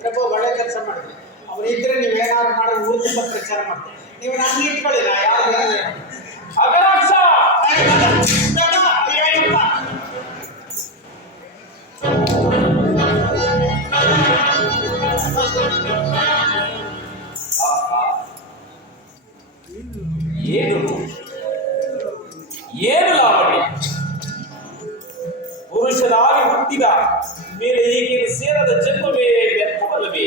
ಪ್ರಭು ಒಳ್ಳೆ ಕೆಲಸ ಮಾಡಿದ್ರಿ ಅವ್ರು ಇದ್ರೆ ನೀವೇನಾದ್ರು ಮಾಡಿ ಊರು ತುಂಬ ಪ್ರಚಾರ ಮಾಡ್ತೀವಿ ನೀವು ನಾನು ಇಟ್ಕೊಳ್ಳಿ ನಾ ಯಾರು ಅಗರಾಕ್ಷ Thank you. ఏనుగు ఏనులావడి ಪುರುಷರಾಗಿ ಹುಟ್ಟಿದ ಮೇಲೆ ಈಗಿನ ಸೇರದ ಜನ್ಮವೇ ವ್ಯರ್ಥವಲ್ಲವೇ